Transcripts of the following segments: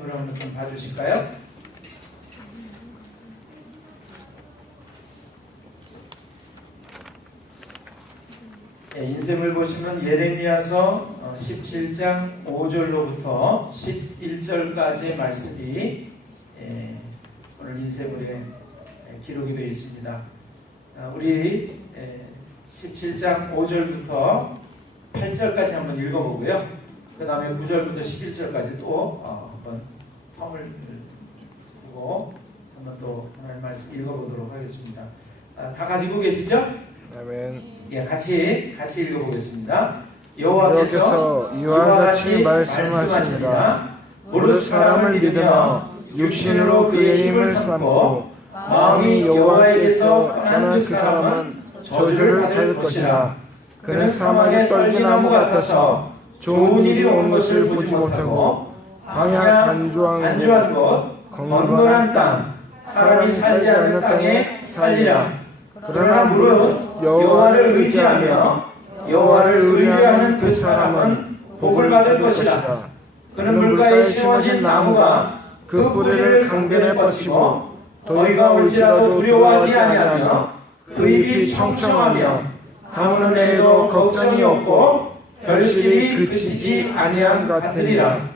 한번 좀 봐주실까요? 인생을 보시면 예레미야서 17장 5절로부터 11절까지의 말씀이 오늘 인생으로의 기록이 되어 있습니다. 우리 17장 5절부터 8절까지 한번 읽어보고요. 그 다음에 9절부터 11절까지 또 한번 텀을 두고 한번 또 하나님 말씀 읽어보도록 하겠습니다. 다 가지고 계시죠? 아멘. 예, 같이 읽어보겠습니다. 여호와께서 이와 같이 말씀하시니라. 무릇 사람을 믿으며 육신으로 그의 힘을 삼고 마음이 여호와에게서 떠난 그 사람은 저주를 받을 것이라. 그는 사막의 떨기나무 같아서 좋은 일이 온 것을 보지 못하고 광야 안주한 곳 건건한 땅 사람이 살지 않는 땅에 살리라. 그러나 무릇 여호와를 의지하며 여호와를 의뢰하는 그 사람은 복을 받을 것이라. 그는 물가에 심어진 나무가 그 뿌리를 강변에 뻗치고 더위가 올지라도 두려워하지 아니하며 그 잎이 청청하며 가무는 애에도 걱정이 없고 결실이 그치지 아니함 같으리라.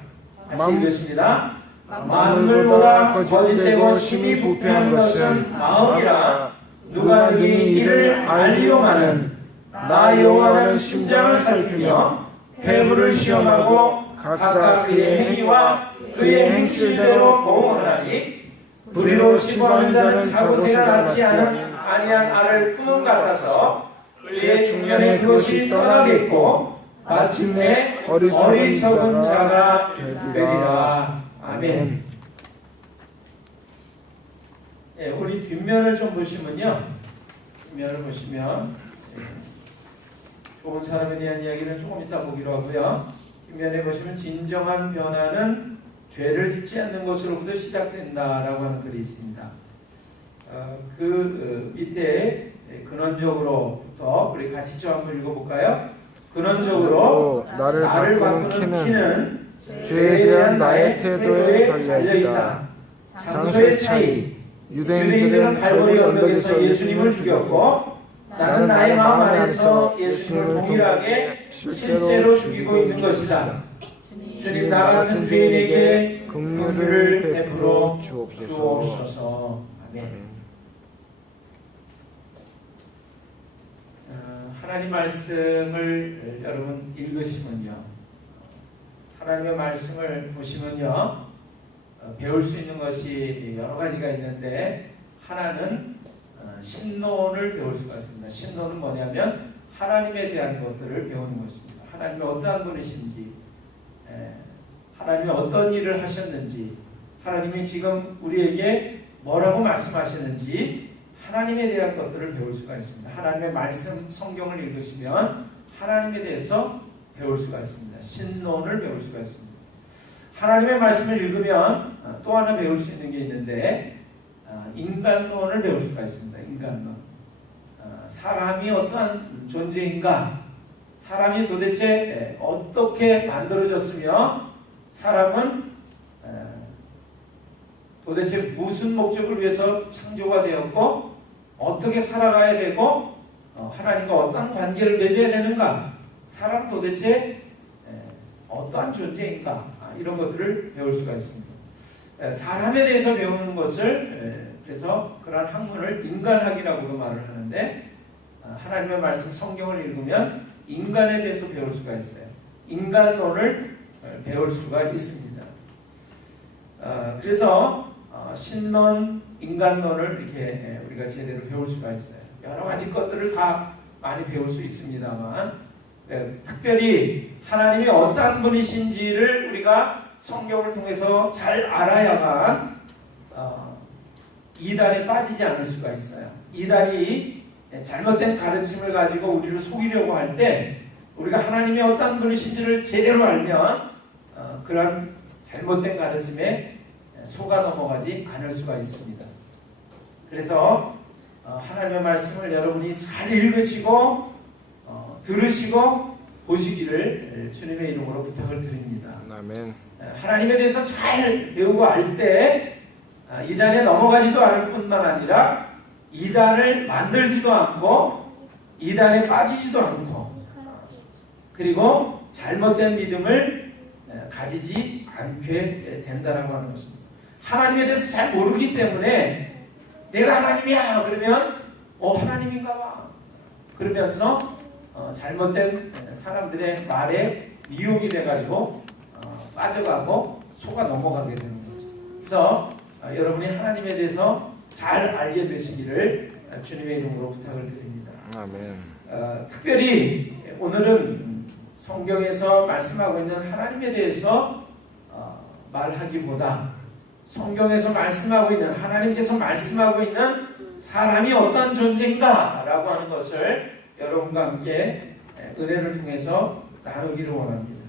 같이 읽겠습니다. 만물보다 거짓되고 심히 부패한 것은 마음이라. 누가 능히 이를 알리오마는 나 여호와는 심장을 살피며 회부를 시험하고 각각 그의 행위와 그의 행실대로 보응하나니 불의로 치부하는 자는 자고새가 낳지 아니한 알을 품음 같아서 그의 중년에 그것이 떠나겠고 마침내 어리석은 자가 되리라. 아멘. 예, 우리 뒷면을 좀 보시면요. 뒷면을 보시면 좋은 사람에 대한 이야기는 조금 이따 보기로 하고요. 뒷면에 보시면 진정한 변화는 죄를 짓지 않는 것으로부터 시작된다라고 하는 글이 있습니다. 밑에 근원적으로부터 우리 같이 좀 한번 읽어볼까요? 근원적으로 나를 바꾸는 키는 죄에 대한 나의 태도에 달려있다. 장소의 차이. 유대인들은 갈보리 언덕에서 예수님을 죽였고 나는 나의 마음 안에서 예수님을 동일하게 실제로 죽이고 있는 것이다. 주님, 나 같은 죄인에게 긍휼을 베풀어 주옵소서. 아멘. 하나님 말씀을 여러분 읽으시면요, 하나님의 말씀을 보시면요, 배울 수 있는 것이 여러 가지가 있는데 하나는 신론을 배울 수가 있습니다. 신론은 뭐냐면 하나님에 대한 것들을 배우는 것입니다. 하나님이 어떠한 분이신지, 하나님이 어떤 일을 하셨는지, 하나님이 지금 우리에게 뭐라고 말씀하시는지 하나님에 대한 것들을 배울 수가 있습니다. 하나님의 말씀, 성경을 읽으시면 하나님에 대해서 배울 수가 있습니다. 신론을 배울 수가 있습니다. 하나님의 말씀을 읽으면 또 하나 배울 수 있는 게 있는데 인간론을 배울 수가 있습니다. 인간론. 사람이 어떠한 존재인가? 사람이 도대체 어떻게 만들어졌으며 사람은 도대체 무슨 목적을 위해서 창조가 되었고 어떻게 살아가야 되고 하나님과 어떤 관계를 맺어야 되는가? 사람 도대체 어떠한 존재인가? 이런 것들을 배울 수가 있습니다. 사람에 대해서 배우는 것을 그래서 그러한 학문을 인간학이라고도 말을 하는데 하나님의 말씀 성경을 읽으면 인간에 대해서 배울 수가 있어요. 인간론을 배울 수가 있습니다. 그래서 신론, 인간론을 이렇게 우리가 제대로 배울 수가 있어요. 여러 가지 것들을 다 많이 배울 수 있습니다만 특별히 하나님이 어떠한 분이신지를 우리가 성경을 통해서 잘 알아야만 이단에 빠지지 않을 수가 있어요. 이단이 잘못된 가르침을 가지고 우리를 속이려고 할 때 우리가 하나님이 어떠한 분이신지를 제대로 알면 그런 잘못된 가르침에 속아 넘어가지 않을 수가 있습니다. 그래서 하나님의 말씀을 여러분이 잘 읽으시고 들으시고 보시기를 주님의 이름으로 부탁을 드립니다. 아멘. 하나님에 대해서 잘 배우고 알 때 이단에 넘어가지도 않을 뿐만 아니라 이단을 만들지도 않고 이단에 빠지지도 않고 그리고 잘못된 믿음을 가지지 않게 된다라고 하는 것입니다. 하나님에 대해서 잘 모르기 때문에 내가 하나님이야 그러면 하나님인가 봐 그러면서 잘못된 사람들의 말에 미혹이 돼가지고 빠져가고 속아 넘어가게 되는 거죠. 그래서 여러분이 하나님에 대해서 잘 알게 되시기를 주님의 이름으로 부탁을 드립니다. 아멘. 특별히 오늘은 성경에서 말씀하고 있는 하나님에 대해서 말하기보다 성경에서 말씀하고 있는 하나님께서 말씀하고 있는 사람이 어떤 존재인가라고 하는 것을 여러분과 함께 은혜를 통해서 나누기를 원합니다.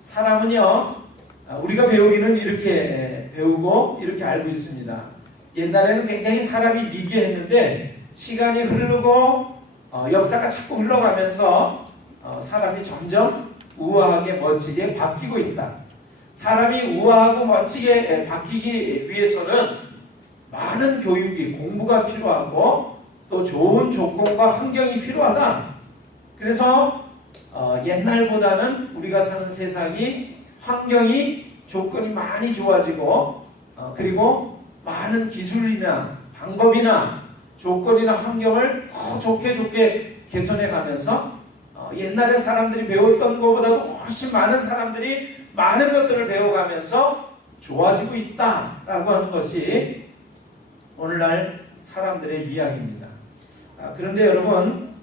사람은요 우리가 배우기는 이렇게 배우고 이렇게 알고 있습니다. 옛날에는 굉장히 사람이 미개했는데 시간이 흐르고 역사가 자꾸 흘러가면서 사람이 점점 우아하게 멋지게 바뀌고 있다. 사람이 우아하고 멋지게 바뀌기 위해서는 많은 교육이 공부가 필요하고 또 좋은 조건과 환경이 필요하다. 그래서 옛날보다는 우리가 사는 세상이 환경이 조건이 많이 좋아지고 그리고 많은 기술이나 방법이나 조건이나 환경을 더 좋게 개선해 가면서 옛날에 사람들이 배웠던 것보다도 훨씬 많은 사람들이 많은 것들을 배워가면서 좋아지고 있다라고 하는 것이 오늘날 사람들의 이야기입니다. 그런데 여러분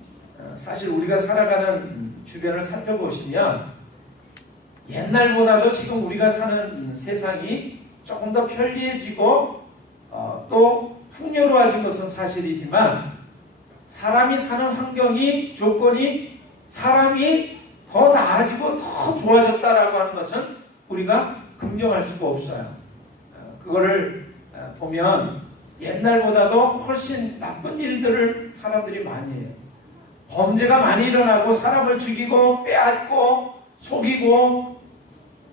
사실 우리가 살아가는 주변을 살펴보시면 옛날보다도 지금 우리가 사는 세상이 조금 더 편리해지고 또 풍요로워진 것은 사실이지만 사람이 사는 환경이 조건이 사람이 더 나아지고 더 좋아졌다라고 하는 것은 우리가 긍정할 수가 없어요. 그거를 보면 옛날보다도 훨씬 나쁜 일들을 사람들이 많이 해요. 범죄가 많이 일어나고 사람을 죽이고 빼앗고 속이고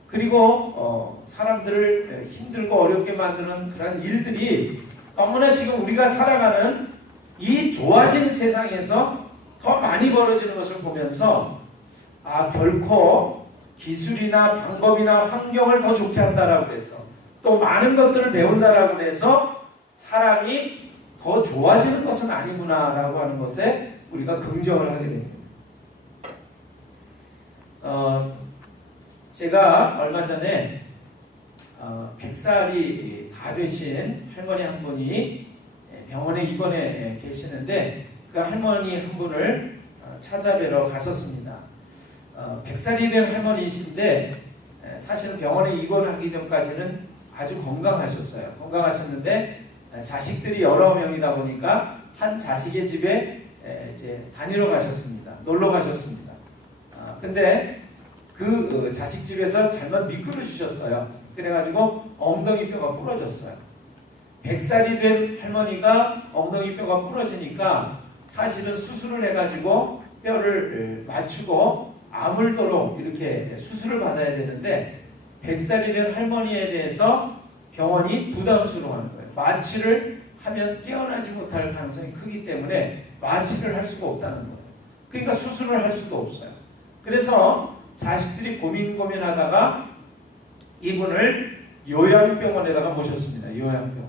그리고 사람들을 힘들고 어렵게 만드는 그런 일들이 너무나 지금 우리가 살아가는 이 좋아진 세상에서 더 많이 벌어지는 것을 보면서 결코 기술이나 방법이나 환경을 더 좋게 한다라고 해서 또 많은 것들을 배운다라고 해서 사람이 더 좋아지는 것은 아니구나라고 하는 것에 우리가 긍정을 하게 됩니다. 제가 얼마 전에 100살이 다 되신 할머니 한 분이 병원에 입원해 계시는데 그 할머니 한 분을 찾아뵈러 갔었습니다. 100살이 된 할머니이신데 사실은 병원에 입원하기 전까지는 아주 건강하셨는데 자식들이 여러 명이다 보니까 한 자식의 집에 이제 다니러 가셨습니다. 놀러 가셨습니다. 근데 그 자식 집에서 잘못 미끄러지셨어요. 그래가지고 엉덩이 뼈가 부러졌어요. 100살이 된 할머니가 엉덩이 뼈가 부러지니까 사실은 수술을 해가지고 뼈를 맞추고 아물도록 이렇게 수술을 받아야 되는데 100살이 된 할머니에 대해서 병원이 부담스러워하는 거예요. 마취를 하면 깨어나지 못할 가능성이 크기 때문에 마취를 할 수가 없다는 거예요. 그러니까 수술을 할 수도 없어요. 그래서 자식들이 고민하다가 이분을 요양병원에다가 모셨습니다. 요양병원.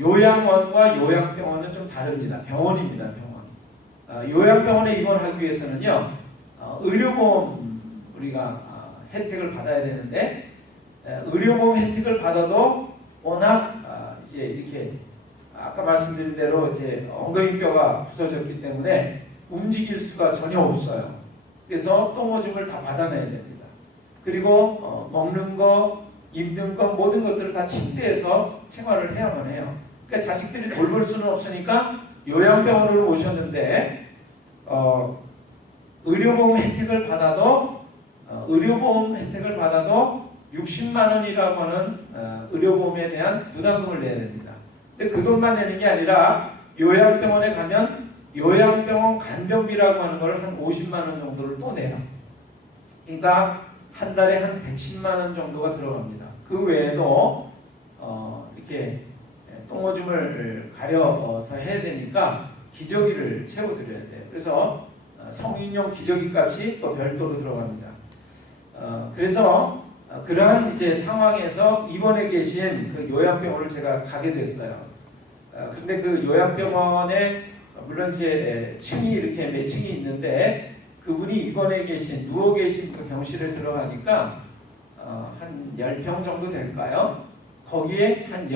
요양원과 요양병원은 좀 다릅니다. 병원입니다. 병원. 요양병원에 입원하기 위해서는요, 의료보험 우리가 혜택을 받아야 되는데 의료보험 혜택을 받아도 워낙 이제 이렇게 아까 말씀드린 대로 이제 엉덩이뼈가 부서졌기 때문에 움직일 수가 전혀 없어요. 그래서 똥오줌을 다 받아내야 됩니다. 그리고 먹는 거, 입는 거 모든 것들을 다 침대에서 생활을 해야만 해요. 그러니까 자식들이 돌볼 수는 없으니까 요양병원으로 오셨는데 의료보험 혜택을 받아도 60만 원이라고 하는 의료보험에 대한 부담금을 내야 됩니다. 근데 그 돈만 내는 게 아니라 요양병원에 가면 요양병원 간병비라고 하는 걸 한 50만 원 정도를 또 내요. 그러니까 한 달에 한 110만 원 정도가 들어갑니다. 그 외에도 이렇게 똥오줌을 가려서 해야 되니까 기저귀를 채워드려야 돼요. 그래서 성인용 기저귀 값이 또 별도로 들어갑니다. 그래서 그러한 이제 상황에서 입원해 계신 그 요양병원을 제가 가게 됐어요. 근데 그 요양병원에 물론 이제 층이 이렇게 몇 층이 있는데 그분이 입원해 계신 누워 계신 그 병실에 들어가니까 한 10평 정도 될까요? 거기에 한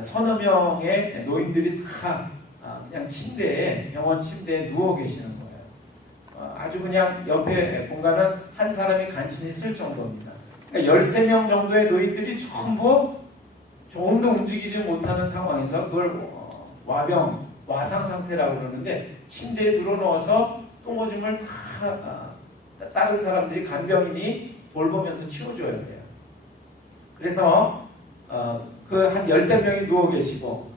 서너 명의 노인들이 다 그냥 침대에 병원 침대에 누워 계시는 거예요. 아주 그냥 옆에 공간은 한 사람이 간신히 쓸 정도입니다. 그러니까 13명 정도의 노인들이 전부 조금도 움직이지 못하는 상황에서 그걸 와상 상태라고 그러는데 침대에 들어넣어서 똥오줌을 다 다른 사람들이 간병인이 돌보면서 치워줘야 돼요. 그래서 그 한 10명이 누워 계시고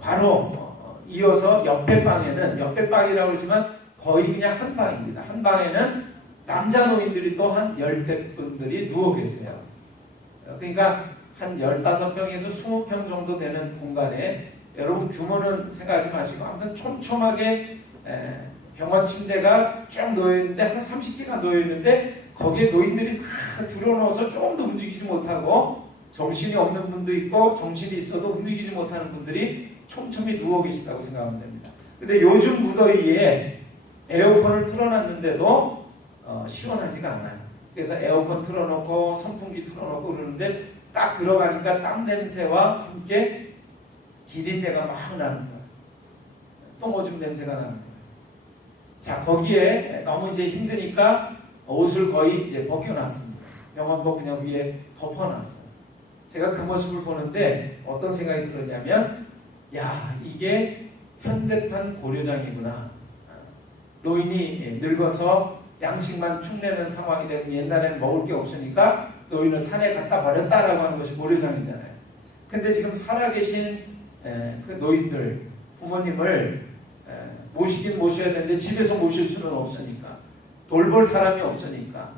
바로 이어서 옆에 방이라고 그러지만 거의 그냥 한 방입니다. 한 방에는 남자 노인들이 또 한 10분들이 누워 계세요. 그러니까 한 15평에서 20평 정도 되는 공간에 여러분 규모는 생각하지 마시고 아무튼 촘촘하게 병원 침대가 쭉 놓여있는데 한 30개가 놓여있는데 거기에 노인들이 다 들어넣어서 조금도 움직이지 못하고 정신이 없는 분도 있고 정신이 있어도 움직이지 못하는 분들이 촘촘히 누워 계시다고 생각하면 됩니다. 근데 요즘 무더위에 에어컨을 틀어놨는데도 시원하지가 않아요. 그래서 에어컨 틀어놓고 선풍기 틀어놓고 그러는데 딱 들어가니까 땀 냄새와 함께 지린내가 막 나는 거예요. 똥오줌 냄새가 나는 거예요. 자, 거기에 너무 이제 힘드니까 옷을 거의 이제 벗겨놨습니다. 병원복 그냥 위에 덮어놨어요. 제가 그 모습을 보는데 어떤 생각이 들었냐면, 야, 이게 현대판 고려장이구나. 노인이 늙어서 양식만 축내는 상황이 되면 옛날에는 먹을 게 없으니까 노인을 산에 갖다 버렸다라고 하는 것이 고려장이잖아요. 근데 지금 살아계신 그 노인들, 부모님을 모시긴 모셔야 되는데 집에서 모실 수는 없으니까, 돌볼 사람이 없으니까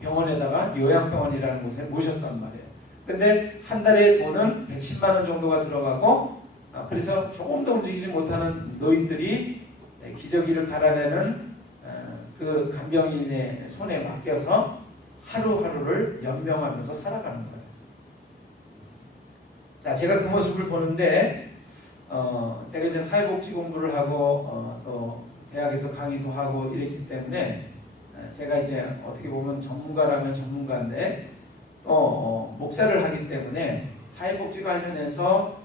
병원에다가 요양병원이라는 곳에 모셨단 말이에요. 근데 한 달에 돈은 110만 원 정도가 들어가고, 그래서 조금 더 움직이지 못하는 노인들이 기저귀를 갈아내는 그 간병인의 손에 맡겨서 하루하루를 연명하면서 살아가는 거예요. 자, 제가 그 모습을 보는데 제가 이제 사회복지 공부를 하고 또 대학에서 강의도 하고 이랬기 때문에 제가 이제 어떻게 보면 전문가라면 전문가인데 또 목사를 하기 때문에 사회복지 관련해서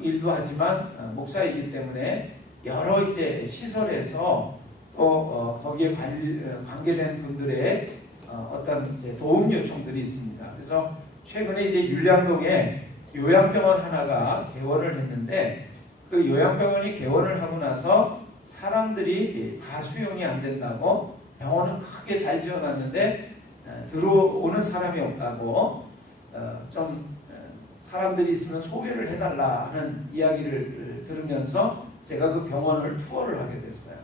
일도 하지만 목사이기 때문에 여러 이제 시설에서 또 거기에 관계된 분들의 어떤 이제 도움 요청들이 있습니다. 그래서 최근에 이제 율량동에 요양병원 하나가 개원을 했는데 그 요양병원이 개원을 하고 나서 사람들이 다 수용이 안 된다고, 병원은 크게 잘 지어놨는데 들어오는 사람이 없다고 좀 사람들이 있으면 소개를 해달라 하는 이야기를 들으면서 제가 그 병원을 투어를 하게 됐어요.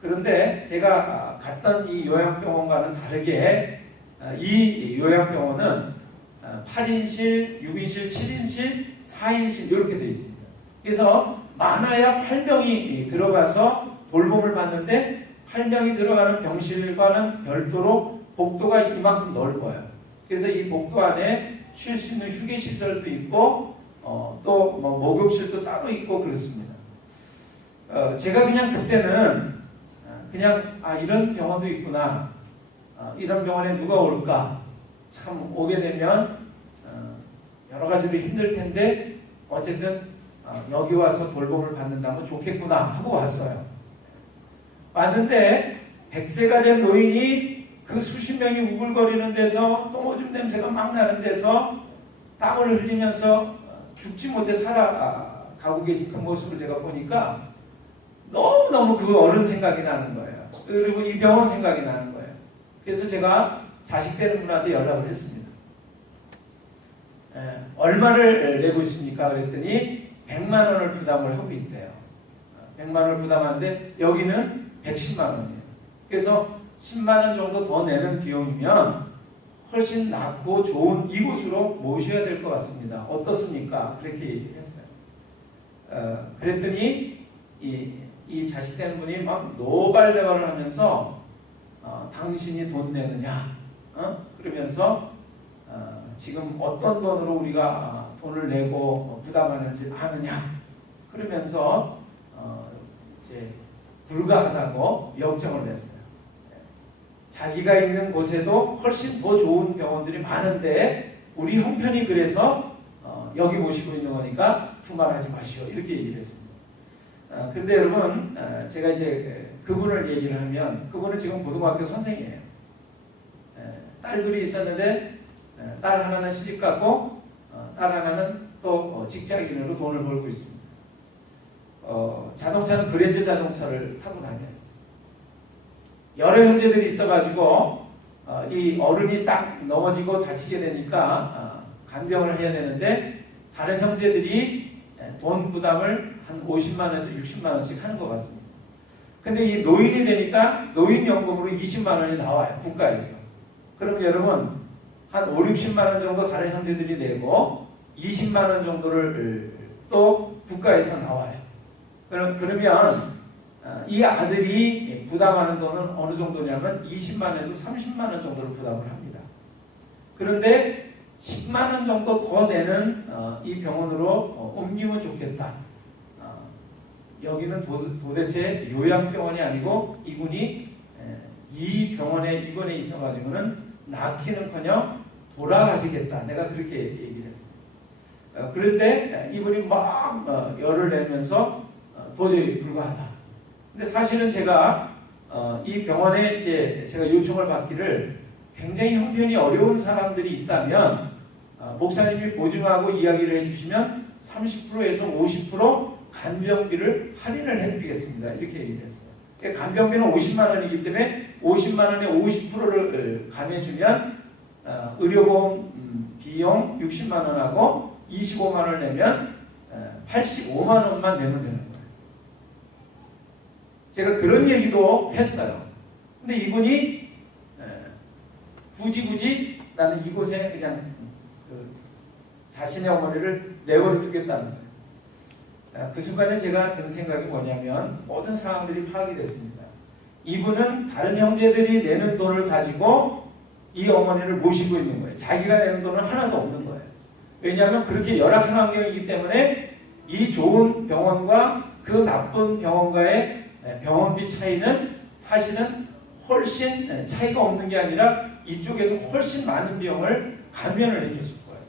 그런데 제가 갔던 이 요양병원과는 다르게 이 요양병원은 8인실, 6인실, 7인실, 4인실 이렇게 되어 있습니다. 그래서 많아야 8명이 들어가서 돌봄을 받는데 8명이 들어가는 병실과는 별도로 복도가 이만큼 넓어요. 그래서 이 복도 안에 쉴 수 있는 휴게시설도 있고 또 뭐 목욕실도 따로 있고 그렇습니다. 제가 그냥 그때는 그냥 이런 병원도 있구나, 이런 병원에 누가 올까, 참 오게 되면 여러 가지로 힘들 텐데 어쨌든 여기 와서 돌봄을 받는다면 좋겠구나 하고 왔어요. 왔는데 100세가 된 노인이 그 수십 명이 우글거리는 데서 똥오줌 냄새가 막 나는 데서 땀을 흘리면서 죽지 못해 살아가고 계신 그 모습을 제가 보니까 너무너무 그 어른 생각이 나는 거예요. 그리고 이 병원 생각이 나는 거예요. 그래서 제가 자식 되는 분한테 연락을 했습니다. 얼마를 내고 있습니까? 그랬더니 100만 원을 부담을 하고 있대요. 100만 원을 부담하는데 여기는 110만 원이에요. 그래서 10만 원 정도 더 내는 비용이면 훨씬 낫고 좋은 이곳으로 모셔야 될 것 같습니다. 어떻습니까? 그렇게 얘기를 했어요. 그랬더니 이 자식 되는 분이 막 노발대발을 하면서 당신이 돈 내느냐? 그러면서 지금 어떤 돈으로 우리가 돈을 내고 부담하는지 아느냐? 그러면서 이제 불가하다고 역정을 냈어요. 자기가 있는 곳에도 훨씬 더 좋은 병원들이 많은데 우리 형편이 그래서 여기 모시고 있는 거니까 두말하지 마시오 이렇게 얘기를 했습니다. 근데 여러분 제가 이제 그분을 얘기를 하면 그분은 지금 고등학교 선생이에요. 딸 둘이 있었는데 딸 하나는 시집갔고 딸 하나는 또 직장인으로 돈을 벌고 있습니다. 자동차는 그랜저 자동차를 타고 다녀요. 여러 형제들이 있어가지고 이 어른이 딱 넘어지고 다치게 되니까 간병을 해야 되는데 다른 형제들이 돈 부담을 한 50만 원에서 60만 원씩 하는 것 같습니다. 근데 이 노인이 되니까 노인연금으로 20만 원이 나와요. 국가에서. 그럼 여러분 한 5, 60만 원 정도 다른 형제들이 내고 20만 원 정도를 또 국가에서 나와요. 그러면 이 아들이 부담하는 돈은 어느 정도냐면 20만 원에서 30만 원 정도를 부담을 합니다. 그런데 10만 원 정도 더 내는 이 병원으로 옮기면 좋겠다. 여기는 도대체 요양병원이 아니고 이분이 이 병원에 입원해 있어가지고는 낳기는커녕 돌아가시겠다. 내가 그렇게 얘기를 했습니다. 그런데 이분이 막 열을 내면서 도저히 불가하다. 근데 사실은 제가 이 병원에 이제 제가 요청을 받기를 굉장히 형편이 어려운 사람들이 있다면 목사님이 보증하고 이야기를 해주시면 30%에서 50% 간병비를 할인을 해드리겠습니다. 이렇게 얘기를 했어요. 간병비는 50만 원이기 때문에 50만 원에 50%를 감해주면 의료보험 비용 60만 원하고 25만 원을 내면 85만 원만 내면 되는 거예요. 제가 그런 얘기도 했어요. 근데 이분이 굳이 나는 이곳에 그냥 자신의 어머니를 내버려 두겠다는 거예요. 그 순간에 제가 든 생각이 뭐냐면 모든 상황들이 파악이 됐습니다. 이분은 다른 형제들이 내는 돈을 가지고 이 어머니를 모시고 있는 거예요. 자기가 내는 돈은 하나도 없는 거예요. 왜냐하면 그렇게 열악한 환경이기 때문에 이 좋은 병원과 그 나쁜 병원과의 병원비 차이는 사실은 훨씬 차이가 없는 게 아니라 이쪽에서 훨씬 많은 비용을 감면을 해줬을 거예요.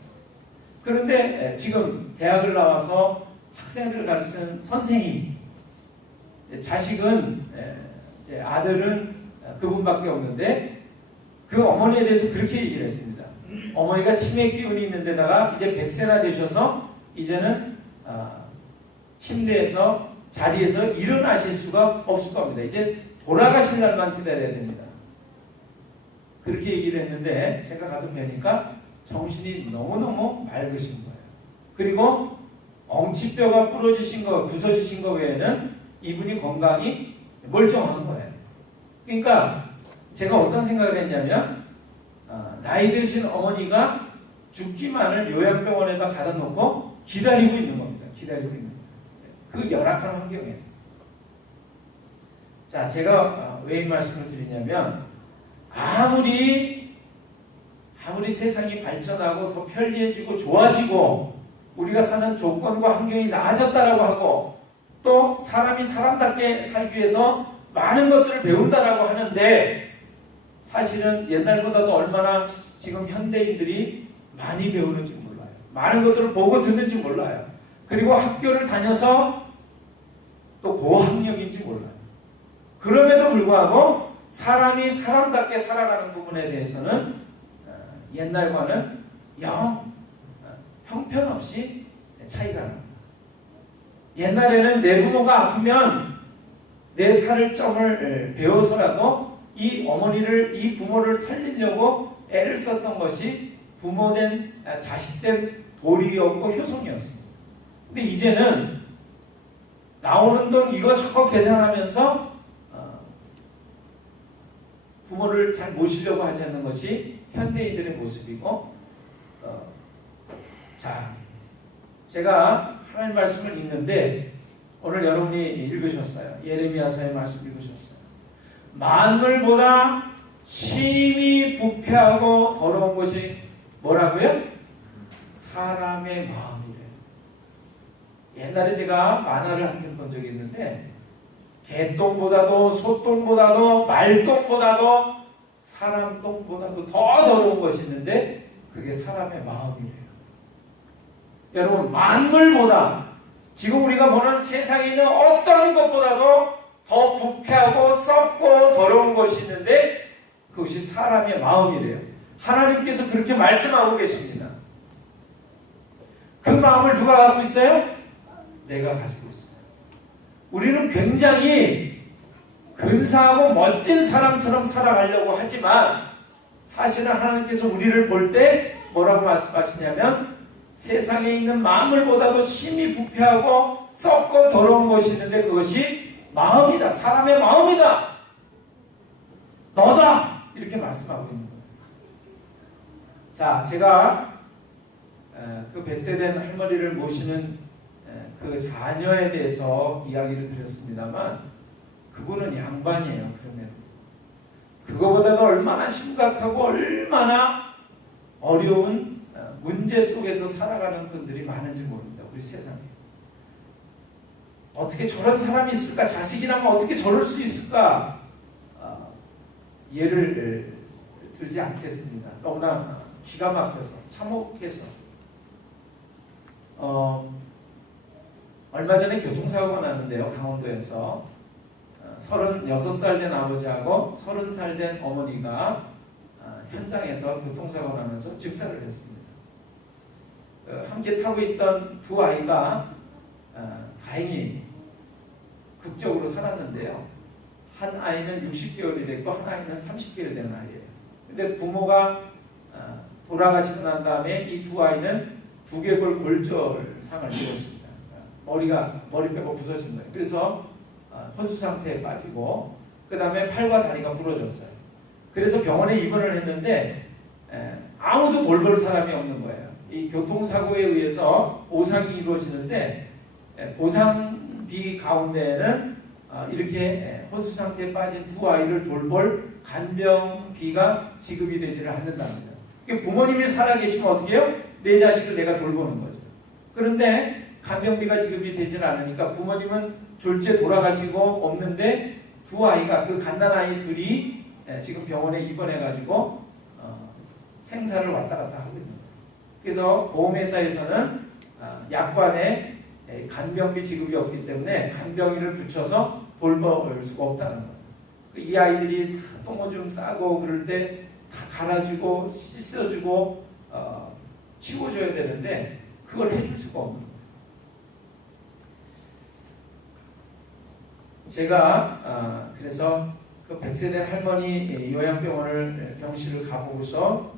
그런데 지금 대학을 나와서 학생들을 가르치는 선생이 자식은 이제 아들은 그분밖에 없는데 그 어머니에 대해서 그렇게 얘기를 했습니다. 어머니가 치매 기운이 있는 데다가 이제 100세나 되셔서 이제는 침대에서 자리에서 일어나실 수가 없을 겁니다. 이제 돌아가실 날만 기다려야 됩니다. 그렇게 얘기를 했는데 제가 가서 뵈니까 정신이 너무너무 맑으신 거예요. 그리고 엉치뼈가 부러지신 거, 부서지신 거 외에는 이분이 건강이 멀쩡한 거예요. 그러니까 제가 어떤 생각을 했냐면 나이 드신 어머니가 죽기만을 요양병원에다 가다 놓고 기다리고 있는 겁니다. 기다리고 있는 거예요. 그 열악한 환경에서. 자, 제가 왜 이 말씀을 드리냐면 아무리 세상이 발전하고 더 편리해지고 좋아지고 우리가 사는 조건과 환경이 나아졌다라고 하고 또 사람이 사람답게 살기 위해서 많은 것들을 배운다라고 하는데 사실은 옛날보다도 얼마나 지금 현대인들이 많이 배우는지 몰라요. 많은 것들을 보고 듣는지 몰라요. 그리고 학교를 다녀서 또 고학력인지 몰라요. 그럼에도 불구하고 사람이 사람답게 살아가는 부분에 대해서는 옛날과는 형편없이 차이가 납니다. 옛날에는 내 부모가 아프면 내 살을 점을 배워서라도 이 어머니를, 이 부모를 살리려고 애를 썼던 것이 부모된, 자식된 도리였고 효성이었습니다. 근데 이제는 나오는 돈 이거저거 계산하면서 부모를 잘 모시려고 하지 않는 것이 현대인들의 모습이고, 자, 제가 하나님 말씀을 읽는데 오늘 여러분이 읽으셨어요. 예레미야서의 말씀 읽으셨어요. 만물보다 심히 부패하고 더러운 것이 뭐라고요? 사람의 마음이래요. 옛날에 제가 만화를 한 편 본 적이 있는데, 개똥보다도 소똥보다도 말똥보다도 사람 똥보다도 더 더러운 것이 있는데 그게 사람의 마음이래요. 여러분, 만물보다 지금 우리가 보는 세상에 있는 어떤 것보다도 더 부패하고 썩고 더러운 것이 있는데 그것이 사람의 마음이래요. 하나님께서 그렇게 말씀하고 계십니다. 그 마음을 누가 갖고 있어요? 내가 가지고 있어요. 우리는 굉장히 근사하고 멋진 사람처럼 살아가려고 하지만 사실은 하나님께서 우리를 볼 때 뭐라고 말씀하시냐면 세상에 있는 만물보다도 심히 부패하고 썩고 더러운 것이 있는데 그것이 마음이다. 사람의 마음이다. 너다. 이렇게 말씀하고 있는 거예요. 자, 제가 그 100세 된 할머니를 모시는 그 자녀에 대해서 이야기를 드렸습니다만 그분은 양반이에요. 그러면 그거보다도 얼마나 심각하고 얼마나 어려운 문제 속에서 살아가는 분들이 많은지 모릅니다. 우리 세상에. 어떻게 저런 사람이 있을까? 자식이라면 어떻게 저럴 수 있을까? 예를 들지 않겠습니다. 너무나 기가 막혀서 참혹해서 얼마 전에 교통사고가 났는데요. 강원도에서 36살 된 아버지하고 30살 된 어머니가 현장에서 교통사고 나면서 즉사를 했습니다. 함께 타고 있던 두 아이가 다행히 극적으로 살았는데요. 한 아이는 60개월이 됐고 한 아이는 30개월이 된 아이예요. 근데 부모가 돌아가시고 난 다음에 이 두 아이는 두개골 골절상을 입었습니다. 머리 빼고 부서진 거예요. 그래서 혼수 상태에 빠지고 그 다음에 팔과 다리가 부러졌어요. 그래서 병원에 입원을 했는데 아무도 돌볼 사람이 없는 거예요. 이 교통사고에 의해서 보상이 이루어지는데 보상비 가운데에는 이렇게 혼수 상태에 빠진 두 아이를 돌볼 간병비가 지급이 되지를 않는답니다. 부모님이 살아계시면 어떻게 해요? 내 자식을 내가 돌보는 거죠. 그런데 간병비가 지급이 되지는 않으니까 부모님은 졸지에 돌아가시고 없는데 두 아이가 그 갓난아이 둘이 지금 병원에 입원해가지고 생사를 왔다 갔다 하고 있는 거예요. 그래서 보험회사에서는 약관에 간병비 지급이 없기 때문에 간병인을 붙여서 돌볼 수가 없다는 거예요. 이 아이들이 똥오줌 싸고 그럴 때 다 갈아주고 씻어주고 치워줘야 되는데 그걸 해줄 수가 없는 거예요. 제가 그래서 그 100세 된 할머니 요양병원을 병실을 가보고서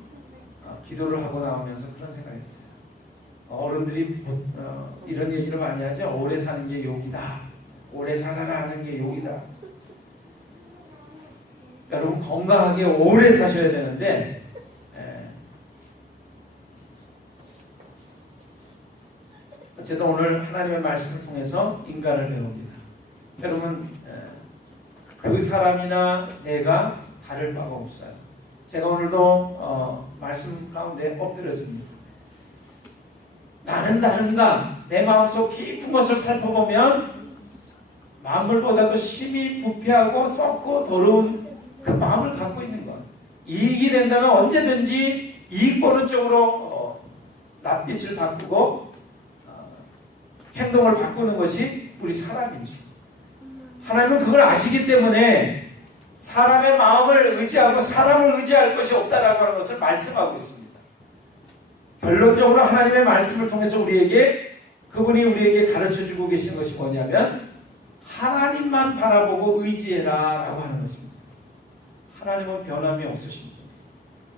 기도를 하고 나오면서 그런 생각했어요. 어른들이 이런 얘기를 많이 하죠. 오래 사는 게 욕이다. 오래 살아라 하는 게 욕이다. 여러분 건강하게 오래 사셔야 되는데 어쨌든 오늘 하나님의 말씀을 통해서 인간을 배웁니다. 여러분 그 사람이나 내가 다를 바가 없어요. 제가 오늘도 말씀 가운데 엎드렸습니다. 나는 다른가? 내 마음속 깊은 것을 살펴보면 만물보다도 심히 부패하고 썩고 더러운 그 마음을 갖고 있는 것. 이익이 된다면 언제든지 이익 보는 쪽으로 낯빛을 바꾸고 행동을 바꾸는 것이 우리 사람이죠. 하나님은 그걸 아시기 때문에 사람의 마음을 의지하고 사람을 의지할 것이 없다라고 하는 것을 말씀하고 있습니다. 결론적으로 하나님의 말씀을 통해서 그분이 우리에게 가르쳐주고 계신 것이 뭐냐면 하나님만 바라보고 의지해라 라고 하는 것입니다. 하나님은 변함이 없으십니다.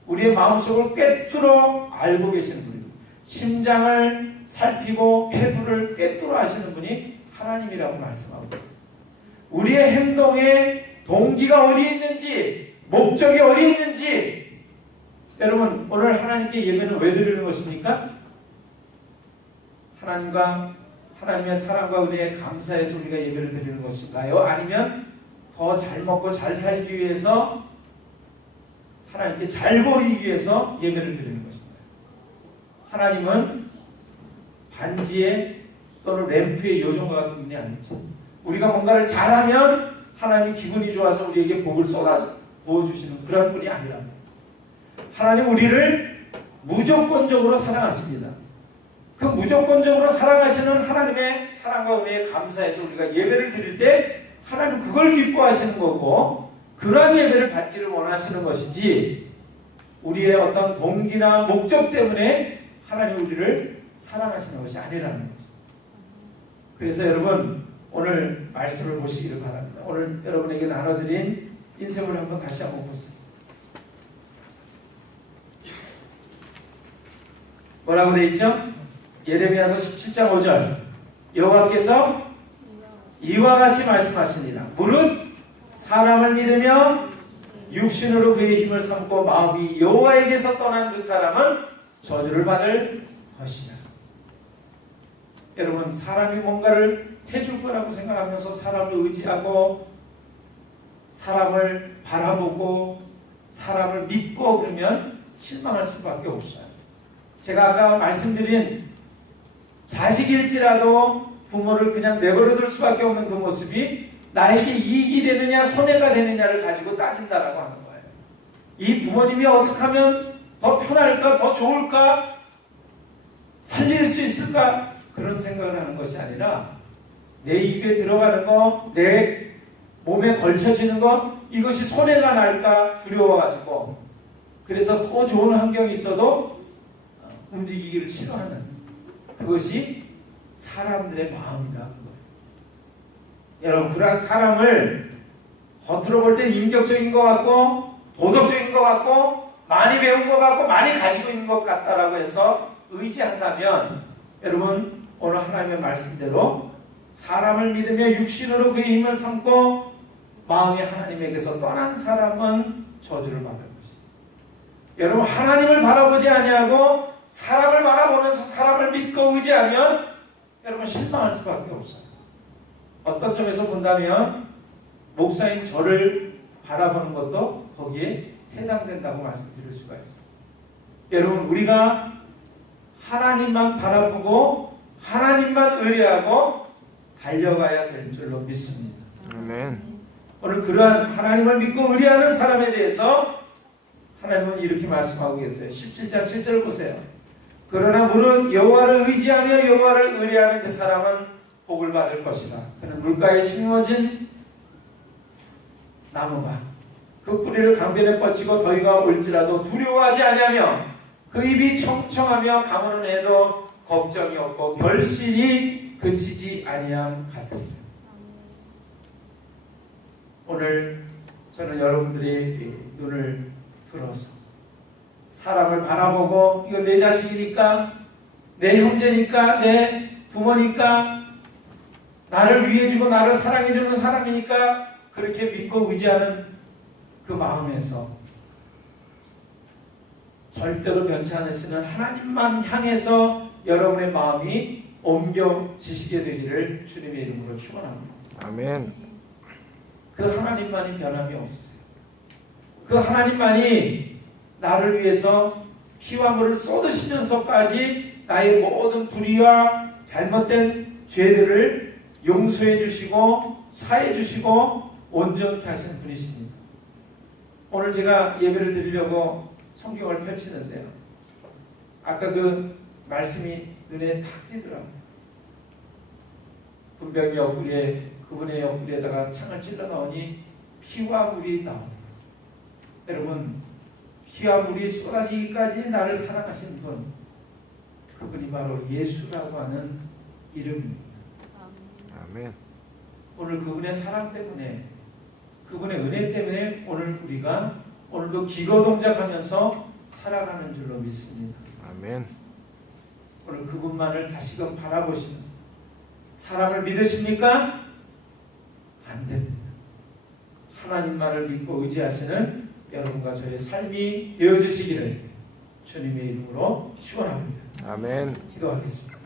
우리의 마음속을 꿰뚫어 알고 계시는 분입니다. 심장을 살피고 폐부를 꿰뚫어 아시는 분이 하나님이라고 말씀하고 있어요. 우리의 행동의 동기가 어디 있는지, 목적이 어디 있는지, 여러분 오늘 하나님께 예배는 왜 드리는 것입니까? 하나님의 사랑과 은혜에 감사해서 우리가 예배를 드리는 것인가요? 아니면 더 잘 먹고 잘 살기 위해서, 하나님께 잘 보이기 위해서 예배를 드리는 것인가요? 하나님은 반지의 또는 램프의 요정과 같은 분이 아니죠. 우리가 뭔가를 잘하면 하나님이 기분이 좋아서 우리에게 복을 쏟아 부어주시는 그런 분이 아니랍니다. 하나님 우리를 무조건적으로 사랑하십니다. 그 무조건적으로 사랑하시는 하나님의 사랑과 은혜에 감사해서 우리가 예배를 드릴 때 하나님 그걸 기뻐하시는 거고, 그러한 예배를 받기를 원하시는 것이지, 우리의 어떤 동기나 목적 때문에 하나님 우리를 사랑하시는 것이 아니라는 거죠. 그래서 여러분 오늘 말씀을 보시기를 바랍니다. 오늘 여러분에게 나눠드린 인생을 한번 다시 한번 보세요. 뭐라고 되어 있죠? 예레미야서 17장 5절, 여호와께서 이와 같이 말씀하시니라. 무릇 사람을 믿으며 육신으로 그의 힘을 삼고 마음이 여호와에게서 떠난 그 사람은 저주를 받을 것이다. 여러분 사람이 뭔가를 해줄 거라고 생각하면서 사람을 의지하고 사람을 바라보고 사람을 믿고 그러면 실망할 수밖에 없어요. 제가 아까 말씀드린 자식일지라도 부모를 그냥 내버려둘 수밖에 없는 그 모습이 나에게 이익이 되느냐 손해가 되느냐를 가지고 따진다라고 하는 거예요. 이 부모님이 어떻게 하면 더 편할까, 더 좋을까, 살릴 수 있을까, 그런 생각을 하는 것이 아니라 내 입에 들어가는 거, 내 몸에 걸쳐지는 것, 이것이 손해가 날까 두려워가지고, 그래서 더 좋은 환경이 있어도 움직이기를 싫어하는, 그것이 사람들의 마음이다. 여러분 그러한 사람을 겉으로 볼 때 인격적인 것 같고 도덕적인 것 같고 많이 배운 것 같고 많이 가지고 있는 것 같다라고 해서 의지한다면, 여러분 오늘 하나님의 말씀대로 사람을 믿으며 육신으로 그의 힘을 삼고 마음이 하나님에게서 떠난 사람은 저주를 받을 것입니다. 여러분 하나님을 바라보지 아니하고 사람을 바라보면서 사람을 믿고 의지하면 여러분 실망할 수밖에 없어요. 어떤 점에서 본다면 목사인 저를 바라보는 것도 거기에 해당된다고 말씀드릴 수가 있어요. 여러분 우리가 하나님만 바라보고 하나님만 의뢰하고 달려가야 될 줄로 믿습니다. 아멘. 오늘 그러한 하나님을 믿고 의뢰하는 사람에 대해서 하나님은 이렇게 말씀하고 계세요. 17장 7절 보세요. 그러나 물은 여호와를 의지하며 여호와를 의뢰하는 그 사람은 복을 받을 것이다. 그는 물가에 심어진 나무가 그 뿌리를 강변에 뻗치고 더위가 올지라도 두려워하지 아니하며 그 입이 청청하며 가무는 해도 걱정이 없고 결실이 그치지 아니함 같으리라. 오늘 저는 여러분들이 눈을 들어서 사람을 바라보고 이거 내 자식이니까, 내 형제니까, 내 부모니까, 나를 위해주고 나를 사랑해주는 사람이니까 그렇게 믿고 의지하는 그 마음에서 절대로 변치 않으시는 하나님만 향해서 여러분의 마음이 옮겨지시게 되기를 주님의 이름으로 축원합니다. 아멘. 그 하나님만이 변함이 없으세요. 그 하나님만이 나를 위해서 피와 물을 쏟으시면서까지 나의 모든 불의와 잘못된 죄들을 용서해 주시고 사해 주시고 온전케 하시는 분이십니다. 오늘 제가 예배를 드리려고 성경을 펼치는데요, 아까 그 말씀이 눈에 탁 띄더라고요. 분명히 옆구리에, 그분의 옆구리에다가 창을 찔러 넣으니 피와 물이 나옵니다. 여러분 피와 물이 쏟아지기까지 나를 사랑하신 분, 그분이 바로 예수라고 하는 이름입니다. 아멘. 오늘 그분의 사랑 때문에, 그분의 은혜 때문에 오늘 우리가 오늘도 기도 동작하면서 살아가는 줄로 믿습니다. 아멘. 오늘 그분만을 다시금 바라보시는, 사람을 믿으십니까? 안 됩니다. 하나님만을 믿고 의지하시는 여러분과 저의 삶이 되어주시기를 주님의 이름으로 축원합니다. 아멘. 기도하겠습니다.